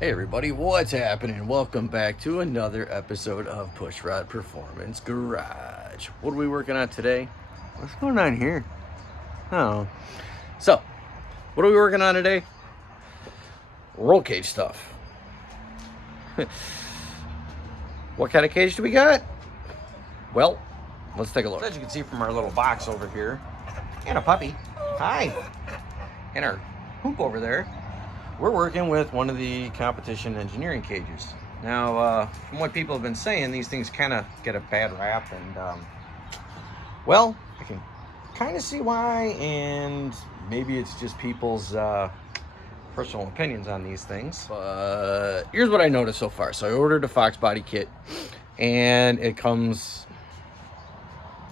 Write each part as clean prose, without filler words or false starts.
Hey everybody, what's happening? Welcome back to another episode of Pushrod Performance Garage. What are we working on today? What's going on here? Oh. So, what are we working on today? Roll cage stuff. What kind of cage do we got? Well, let's take a look. As you can see from our little box over here, and a puppy. Hi. And our hoop over there. We're working with one of the competition engineering cages. Now, from what people have been saying, these things kind of get a bad rap, and well, I can kind of see why, and maybe it's just people's personal opinions on these things. But here's what I noticed so far. So I ordered a Fox body kit, and it comes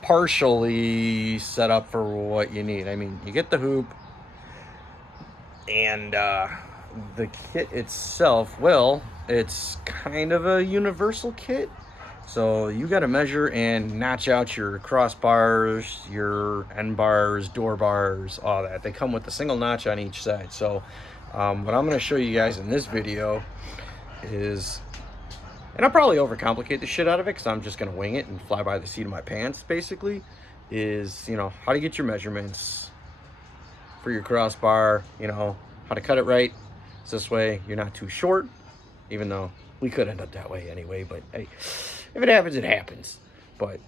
partially set up for what you need. I mean, you get the hoop, and the kit itself, well, it's kind of a universal kit. So you got to measure and notch out your crossbars, your end bars, door bars, all that. They come with a single notch on each side. So what I'm going to show you guys in this video is, and I'll probably overcomplicate the shit out of it because I'm just going to wing it and fly by the seat of my pants, basically, is, you know, how to get your measurements for your crossbar, you know, how to cut it right. So this way you're not too short, even though we could end up that way anyway, but hey, if it happens, it happens. But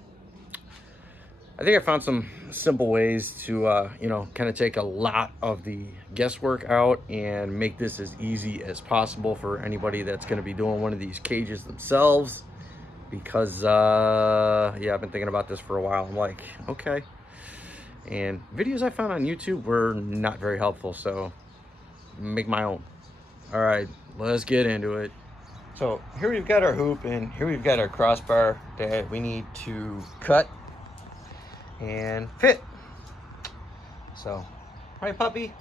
I think I found some simple ways to, you know, kind of take a lot of the guesswork out and make this as easy as possible for anybody that's going to be doing one of these cages themselves. Because, yeah, I've been thinking about this for a while. I'm like, okay. And videos I found on YouTube were not very helpful, so make my own. All right, let's get into it. So here we've got our hoop, and here we've got our crossbar that we need to cut and fit. So, hi puppy.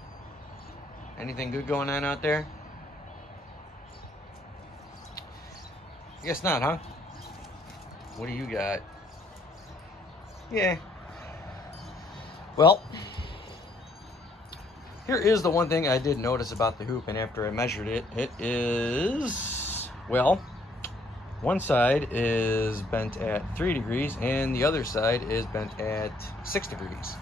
Anything good going on out there? I guess not, huh? What do you got? Yeah. Well, here is the one thing I did notice about the hoop, and after I measured it, it is, well, one side is bent at 3 degrees and the other side is bent at 6 degrees.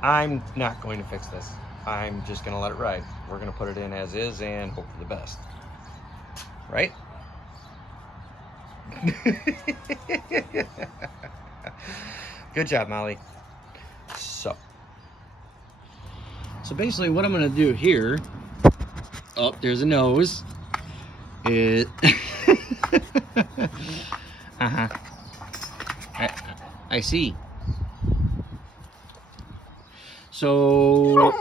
I'm not going to fix this. I'm just going to let it ride. We're going to put it in as is and hope for the best. Right? Good job, Molly. So basically what I'm going to do here, oh, there's a nose. I see. So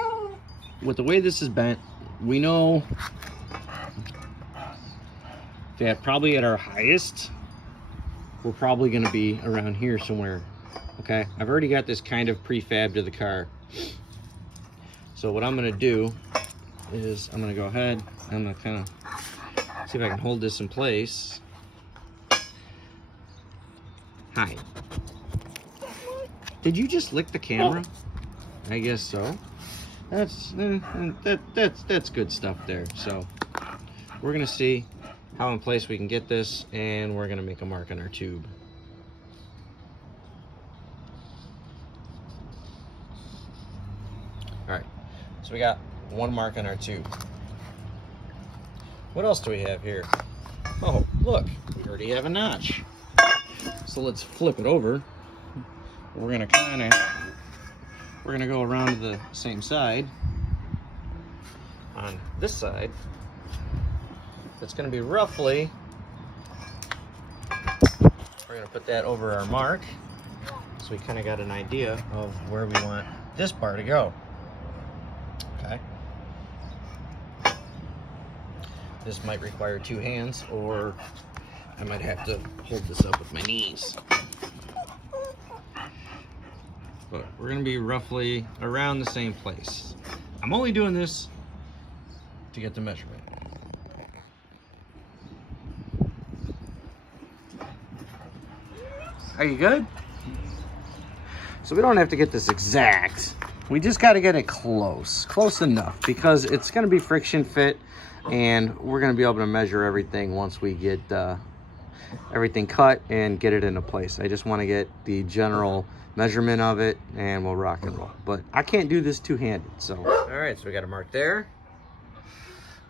with the way this is bent, we know that probably at our highest, we're probably going to be around here somewhere. Okay, I've already got this kind of prefab to the car. So what I'm going to do is I'm going to go ahead and I'm going to kind of see if I can hold this in place. Hi. Did you just lick the camera? I guess so. That's good stuff there. So we're going to see how in place we can get this, and we're going to make a mark on our tube. All right. So we got one mark on our tube. What else do we have here? Oh, look, we already have a notch. So let's flip it over. We're gonna go around to the same side. On this side, it's gonna be roughly, we're gonna put that over our mark. So we kind of got an idea of where we want this bar to go. Okay. This might require 2 hands, or I might have to hold this up with my knees. But we're going to be roughly around the same place. I'm only doing this to get the measurement. Are you good? So we don't have to get this exact, We just got to get it close enough, because it's going to be friction fit, and we're going to be able to measure everything once we get everything cut and get it into place. I just want to get the general measurement of it, and we'll rock and roll. But I can't do this two-handed, so. All right, so we got a mark there.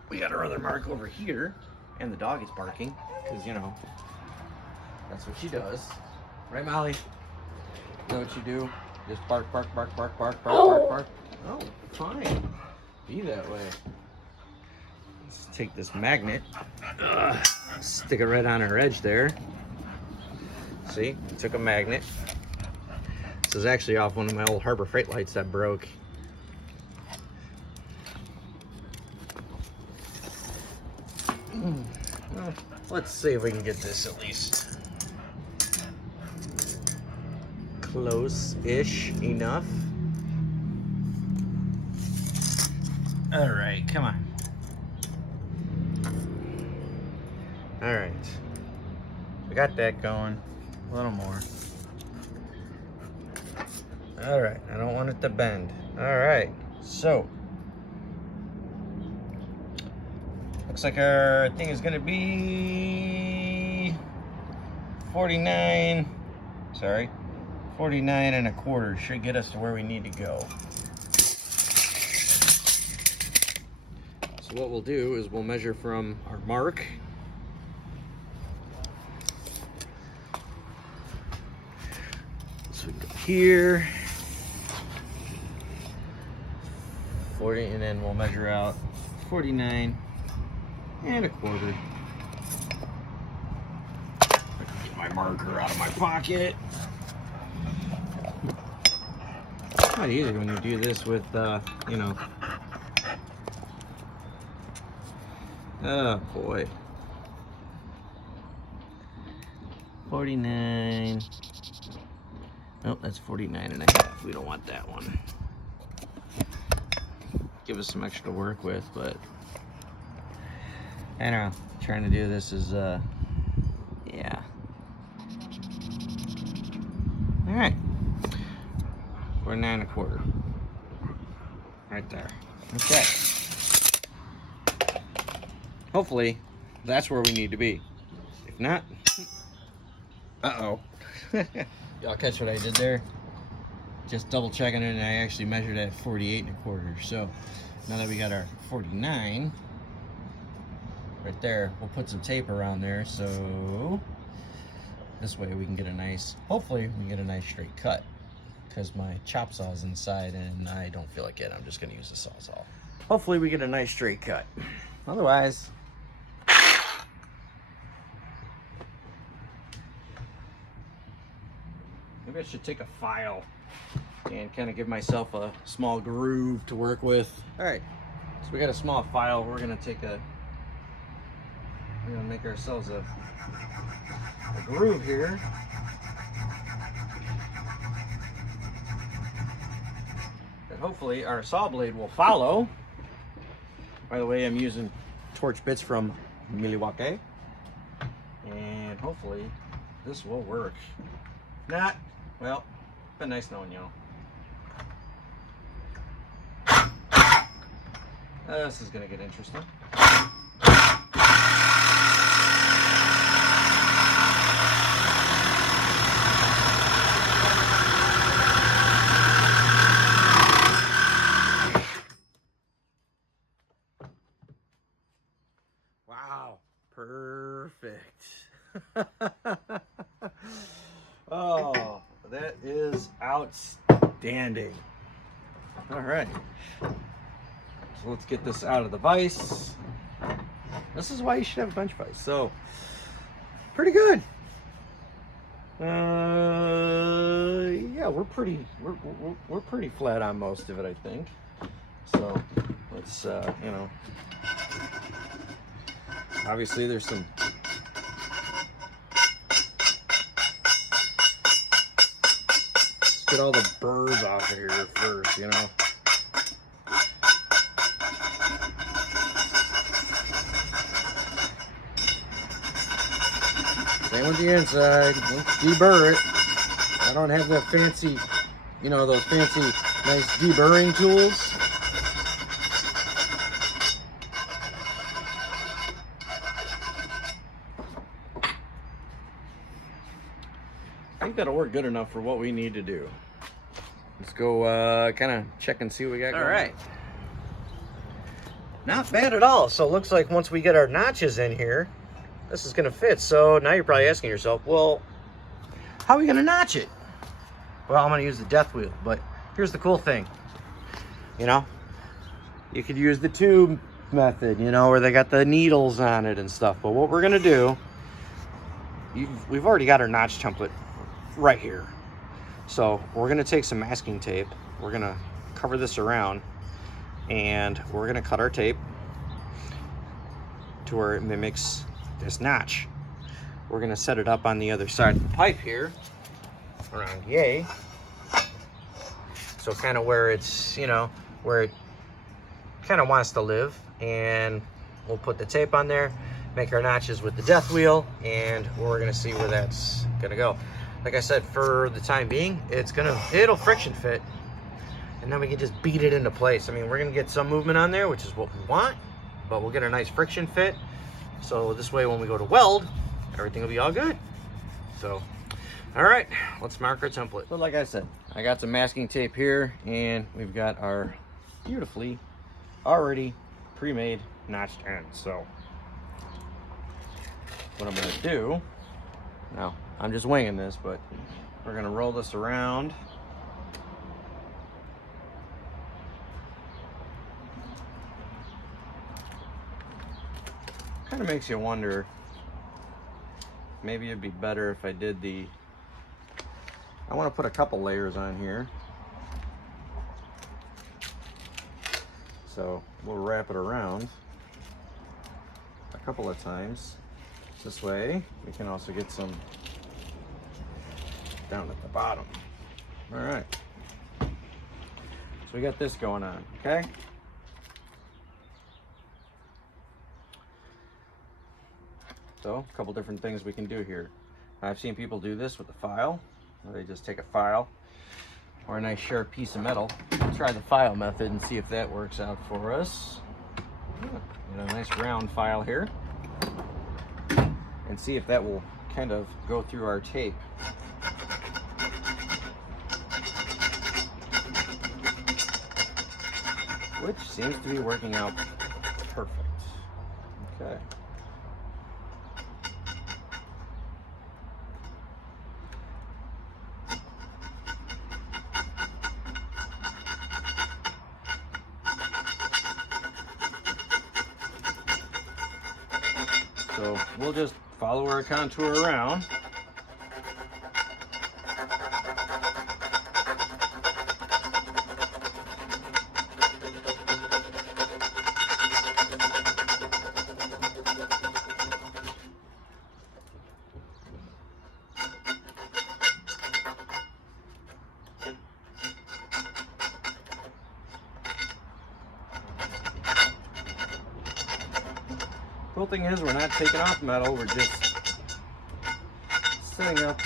We got another mark over here, and the dog is barking, because, you know, that's what she does. Right, Molly? You know what you do? Just bark, bark, bark, bark, bark, bark, bark, bark. Oh, fine. Be that way. Let's take this magnet, stick it right on her edge there. See, took a magnet. This is actually off one of my old Harbor Freight lights that broke. Well, let's see if we can get this at least close-ish enough. All right, come on. All right, we got that going. A little more. All right, I don't want it to bend. All right, so looks like our thing is gonna be 49 and a quarter. Should get us to where we need to go. So what we'll do is we'll measure from our mark. So we go here, 40, and then we'll measure out 49 and a quarter. Get my marker out of my pocket. It's not easy when you do this with, you know. Oh boy. 49. Nope, that's 49 and a half. We don't want that one. Give us some extra to work with, but I don't know. Trying to do this is, yeah. All right. 49 and a quarter. Right there. Okay. Hopefully, that's where we need to be. If not, uh-oh. Y'all catch what I did there? Just double checking it, and I actually measured at 48 and a quarter. So now that we got our 49 right there, we'll put some tape around there, so this way we can get a nice, hopefully we can get a nice straight cut, because my chop saw is inside and I don't feel like it. I'm just going to use the Sawzall. Hopefully we get a nice straight cut. Otherwise, maybe I should take a file and kind of give myself a small groove to work with. All right, so we got a small file. We're gonna make ourselves a groove here. That hopefully our saw blade will follow. By the way, I'm using torch bits from Milwaukee, and hopefully this will work. If not, well, it's been nice knowing y'all. This is gonna get interesting. Wow, perfect. Oh, that is outstanding. All right. So let's get this out of the vise. This is why you should have a bench vise. So, pretty good. Yeah, we're pretty flat on most of it, I think. So let's you know, obviously there's some let's get all the burrs off of here first, you know. Same with the inside. Let's deburr it. I don't have that fancy, you know, those fancy Nice deburring tools. I think that'll work good enough for what we need to do. Let's go kind of check and see what we got going. All right. Not bad at all. So it looks like once we get our notches in here, this is going to fit. So now you're probably asking yourself, well, how are we going to notch it? Well, I'm going to use the death wheel, but here's the cool thing. You know, you could use the tube method, you know, where they got the needles on it and stuff. But what we're going to do, we've already got our notch template right here. So we're going to take some masking tape. We're going to cover this around, and we're going to cut our tape to where it mimics this notch. We're going to set it up on the other side of the pipe here, around yay. So kind of where it's, you know, where it kind of wants to live. And we'll put the tape on there, make our notches with the death wheel, and we're going to see where that's going to go. Like I said, for the time being, it'll friction fit, and then we can just beat it into place. I mean, we're gonna get some movement on there, which is what we want, but we'll get a nice friction fit. So this way, when we go to weld, everything will be all good. So, all right, let's mark our template. So like I said, I got some masking tape here, and we've got our beautifully already pre-made notched ends. So what I'm gonna do now, I'm just winging this, but we're gonna roll this around. Kind of makes you wonder, maybe it'd be better if I did I want to put a couple layers on here. So we'll wrap it around a couple of times. This way we can also get some down at the bottom. All right, so we got this going on. Okay, so a couple different things we can do here. I've seen people do this with a file, where they just take a file or a nice sharp piece of metal. We'll try the file method and see if that works out for us. Get a nice round file here, and see if that will kind of go through our tape. Which seems to be working out perfect. Okay. So we'll just follow our contour around. Cool thing is, we're not taking off metal, we're just setting up.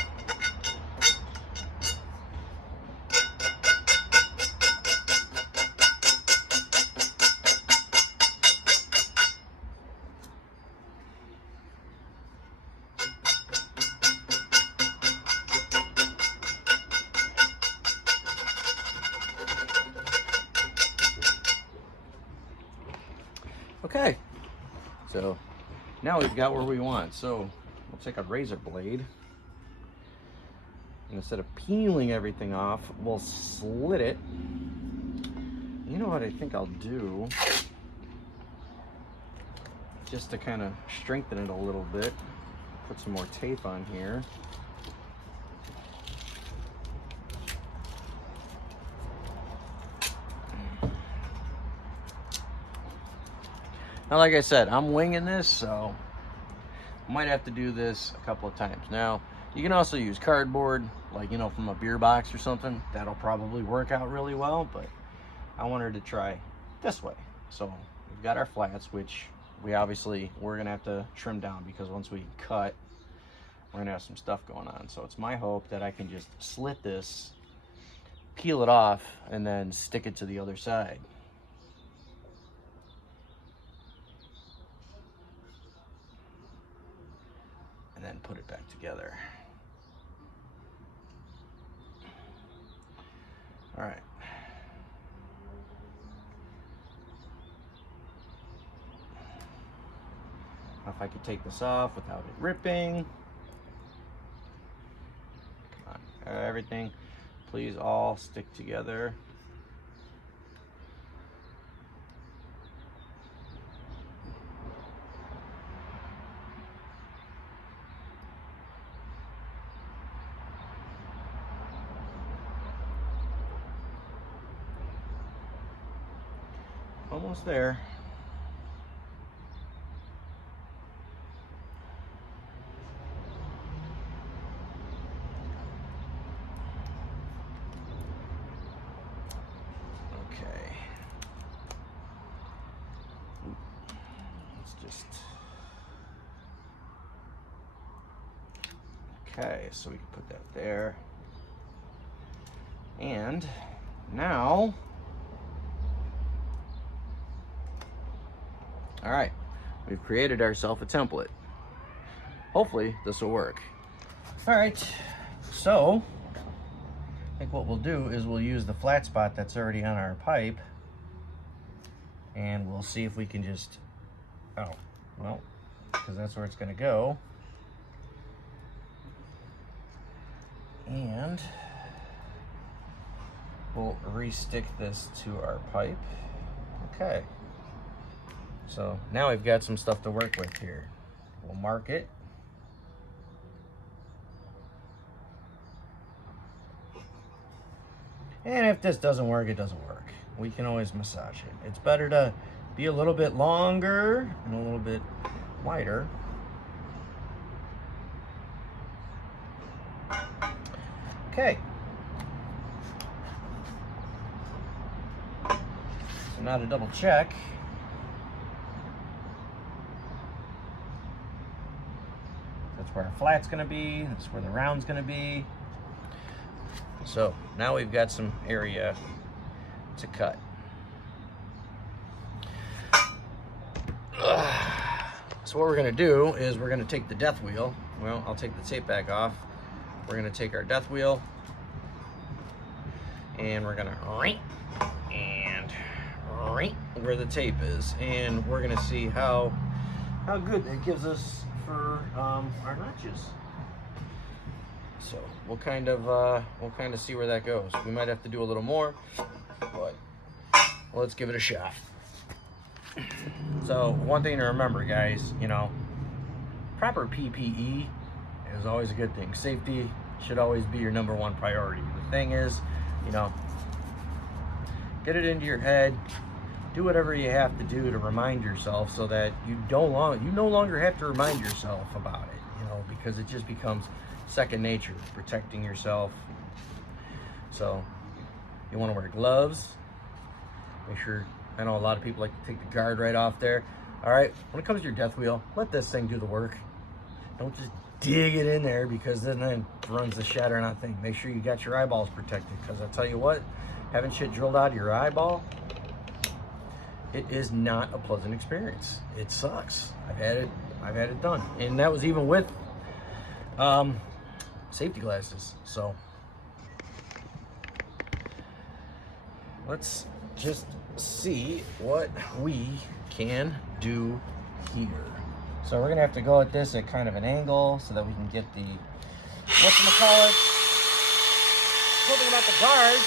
Okay. So now we've got where we want. So we'll take a razor blade, and instead of peeling everything off, we'll slit it. You know what I think I'll do, just to kind of strengthen it a little bit, put some more tape on here. Now, like I said, I'm winging this, so I might have to do this a couple of times. Now, you can also use cardboard, like, you know, from a beer box or something. That'll probably work out really well, but I wanted to try this way. So we've got our flats, which we're gonna have to trim down, because once we cut, we're gonna have some stuff going on. So it's my hope that I can just slit this peel it off and then stick it to the other side. And then put it back together. All right. If I could take this off without it ripping. Come on, everything, please all stick together. Almost there. Okay. Let's just... Okay, so we can put that there. And now... All right, we've created ourselves a template. Hopefully this will work. All right, so I think what we'll do is we'll use the flat spot that's already on our pipe, and we'll see if we can just, oh, well, because that's where it's gonna go. And we'll re-stick this to our pipe. Okay. So now we've got some stuff to work with here. We'll mark it. And if this doesn't work, it doesn't work. We can always massage it. It's better to be a little bit longer and a little bit wider. Okay. So now to double check. That's where our flat's gonna be, that's where the round's gonna be. So now we've got some area to cut. So what we're gonna do is we're gonna take the death wheel. Well, I'll take the tape back off. We're gonna take our death wheel and we're gonna and where the tape is, and we're gonna see how good it gives us for our notches. So we'll kind of see where that goes. We might have to do a little more, but let's give it a shot. So one thing to remember, guys, you know, proper PPE is always a good thing. Safety should always be your number one priority. The thing is, you know, get it into your head. Do whatever you have to do to remind yourself, so that you no longer have to remind yourself about it, you know, because it just becomes second nature, protecting yourself. So you want to wear gloves. Make sure, I know a lot of people like to take the guard right off there. All right, when it comes to your death wheel, let this thing do the work. Don't just dig it in there, because then it runs the shattering on thing. Make sure you got your eyeballs protected, because I'll tell you what, having shit drilled out of your eyeball, it is not a pleasant experience. It sucks. I've had it done, and that was even with safety glasses. So let's just see what we can do here. So we're gonna have to go at this at kind of an angle so that we can get the whatchamacallit, flipping about the guard.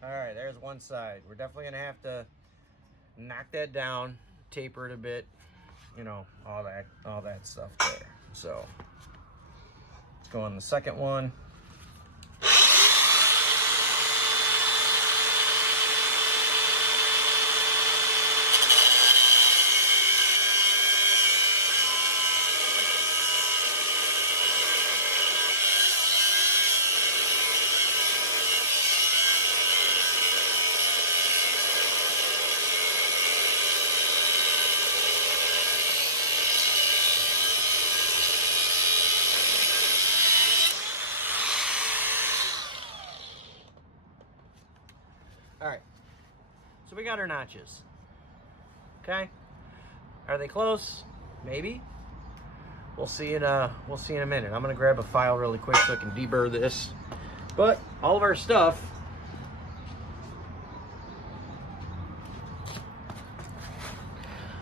All right, there's one side. We're definitely gonna have to knock that down, taper it a bit, you know, all that stuff there. So Let's go on the second one. All right, so we got our notches. Okay, are they close? Maybe. We'll see in a minute. I'm gonna grab a file really quick so I can deburr this. But all of our stuff.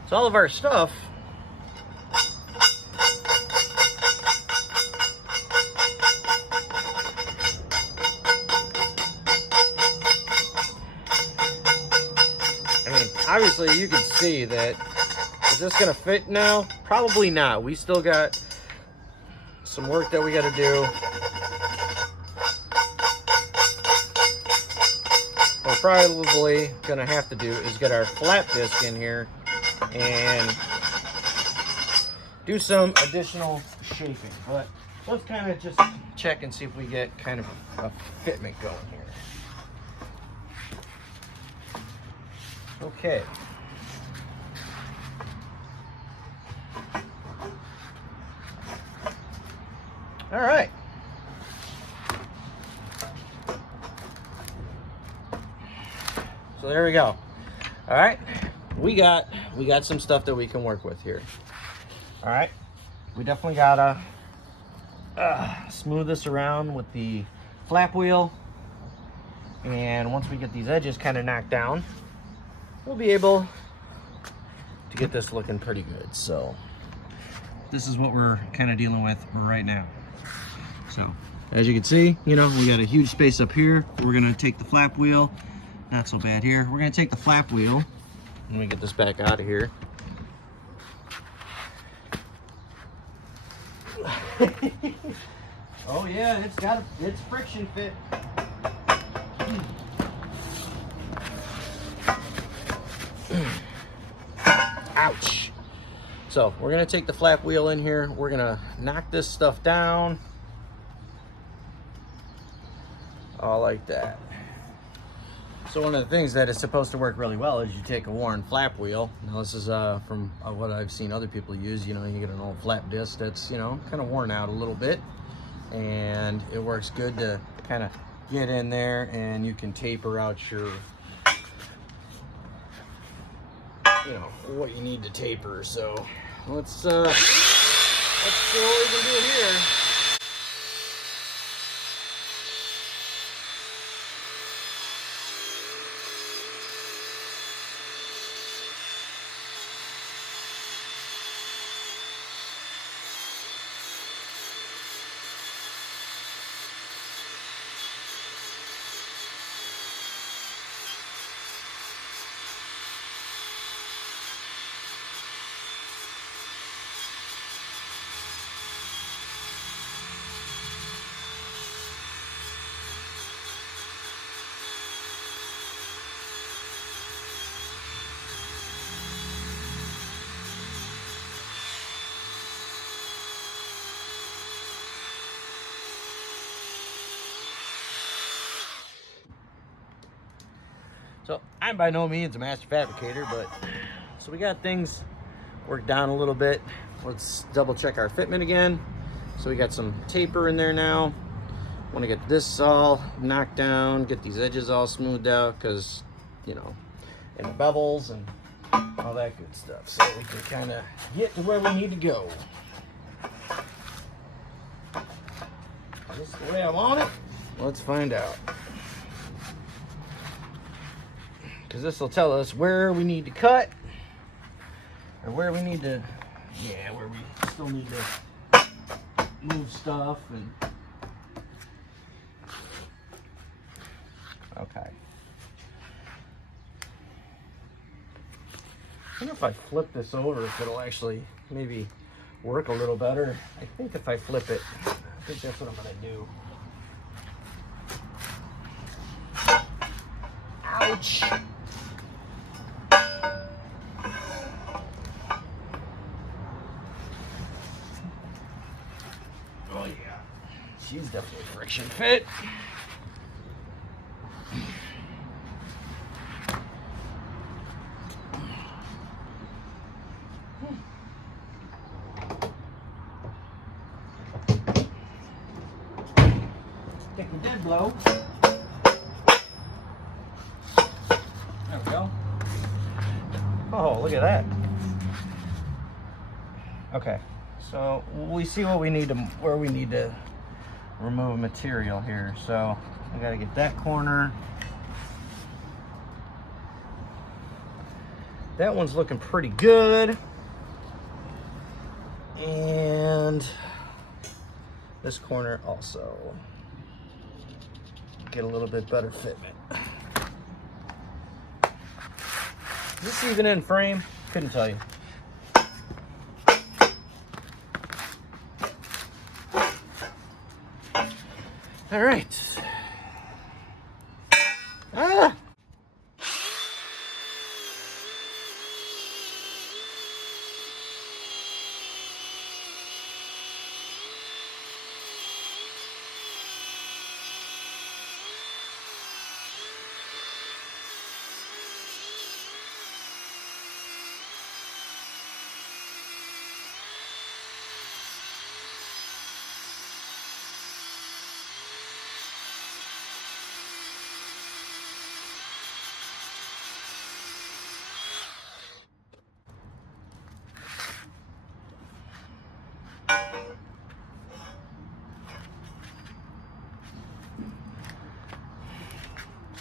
So all of our stuff. Obviously, you can see that. Is this gonna fit now? Probably not. We still got some work that we got to do. What we're probably gonna have to do is get our flap disc in here and do some additional shaping. But let's kind of just check and see if we get kind of a fitment going here. Okay. All right. So there we go. All right. We got some stuff that we can work with here. All right. We definitely gotta smooth this around with the flap wheel. And once we get these edges kind of knocked down, we'll be able to get this looking pretty good. So this is what we're kind of dealing with right now. So as you can see, you know, we got a huge space up here. We're gonna take the flap wheel, not so bad here. We're gonna take the flap wheel, let me get this back out of here. Oh yeah, it's friction fit. Ouch. So we're gonna take the flap wheel in here. We're gonna knock this stuff down. All like that. So one of the things that is supposed to work really well is you take a worn flap wheel. Now this is from what I've seen other people use. You know, you get an old flap disc that's, you know, kind of worn out a little bit, and it works good to kind of get in there, and you can taper out your, you know, what you need to taper. So let's see what we can do here. So I'm by no means a master fabricator, but so we got things worked down a little bit. Let's double check our fitment again. So we got some taper in there now. Want to get this all knocked down, get these edges all smoothed out, because, you know, and the bevels and all that good stuff, so we can kind of get to where we need to go. Is this the way I want it? Let's find out. Because this will tell us where we need to cut, or where we need to, yeah, where we still need to move stuff. And okay. I wonder if I flip this over, if it'll actually maybe work a little better. I think if I flip it I think that's what I'm gonna do. Ouch! Oh yeah, she's definitely friction fit. Think we did blow. There we go. Oh, look at that. Okay, so we see what we need to, where we need to remove material here. So I gotta get that corner. That one's looking pretty good. And this corner also. Get a little bit better fitment. Is this even in frame? Couldn't tell you. All right. Ah!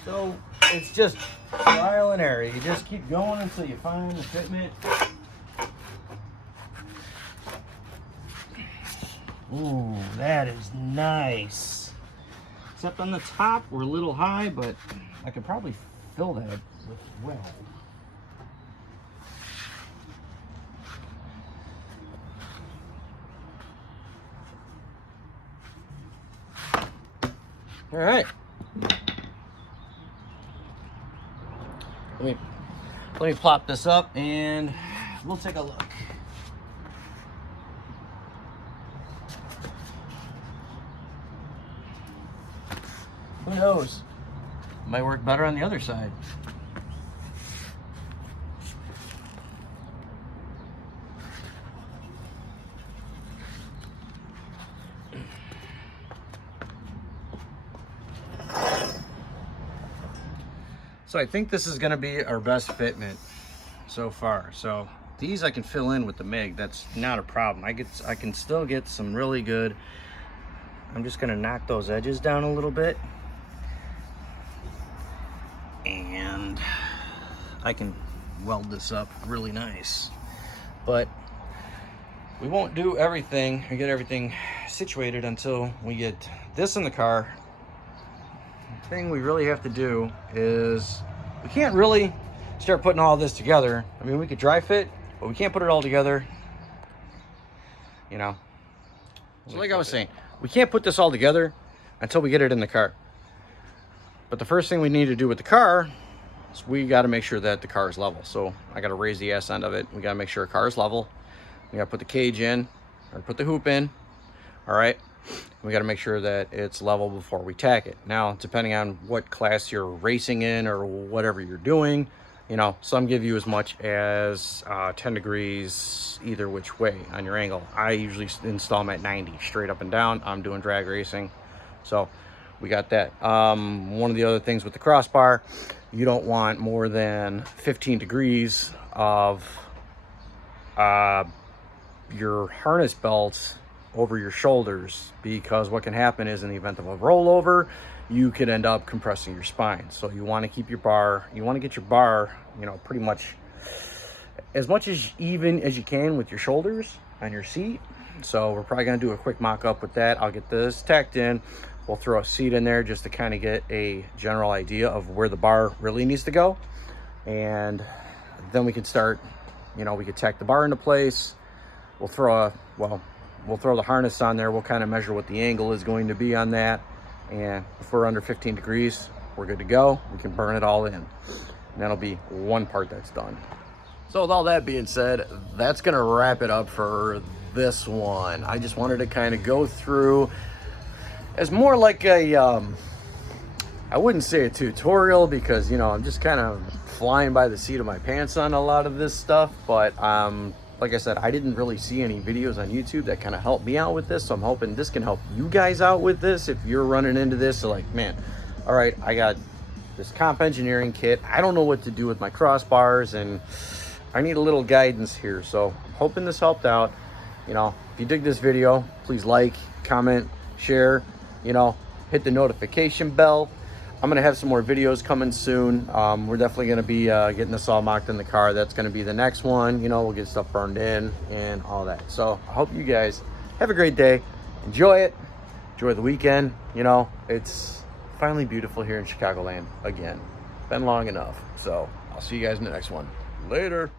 So it's just trial and error. You just keep going until you find the fitment. Ooh, that is nice. Except on the top, we're a little high, but I could probably fill that with weld. All right. Let me plop this up and we'll take a look. Who knows? Might work better on the other side. So I think this is going to be our best fitment so far. So these I can fill in with the MIG. That's not a problem. I can still get some really good. I'm just going to knock those edges down a little bit, and I can weld this up really nice. But we won't do everything and get everything situated until we get this in the car. The thing we really have to do is we can't really start putting all this together. I mean, we could dry fit, but we can't put it all together, you know. So like I was saying, we can't put this all together until we get it in the car. But the first thing we need to do with the car is we got to make sure that the car is level. So I got to raise the ass end of it. We got to make sure the car is level. We got to put the cage in or put the hoop in. All right. We got to make sure that it's level before we tack it. Now, depending on what class you're racing in or whatever you're doing, you know, some give you as much as 10 degrees either which way on your angle. I usually install them at 90 straight up and down. I'm doing drag racing, so we got that. One of the other things with the crossbar, you don't want more than 15 degrees of your harness belts over your shoulders, because what can happen is in the event of a rollover, you could end up compressing your spine. So you want to keep your bar, you want to get your bar, you know, pretty much as even as you can with your shoulders on your seat. So we're probably going to do a quick mock-up with that. I'll get this tacked in. We'll throw a seat in there just to kind of get a general idea of where the bar really needs to go. And then we can start, you know, we could tack the bar into place. We'll throw a, well, we'll throw the harness on there. We'll kind of measure what the angle is going to be on that. And if we're under 15 degrees, we're good to go. We can burn it all in. And that'll be one part that's done. So with all that being said, that's gonna wrap it up for this one. I just wanted to kind of go through as more like a, I wouldn't say a tutorial, because, you know, I'm just kind of flying by the seat of my pants on a lot of this stuff. But like I said, I didn't really see any videos on YouTube that kind of helped me out with this. So I'm hoping this can help you guys out with this. If you're running into this, so like, man, all right, I got this comp engineering kit. I don't know what to do with my crossbars, and I need a little guidance here. So I'm hoping this helped out. You know, if you dig this video, please like, comment, share, you know, hit the notification bell. I'm gonna have some more videos coming soon. We're definitely gonna be getting this all mocked in the car. That's gonna be the next one. You know, we'll get stuff burned in and all that. So I hope you guys have a great day. Enjoy it. Enjoy the weekend. You know, it's finally beautiful here in Chicagoland again. Been long enough. So I'll see you guys in the next one. Later.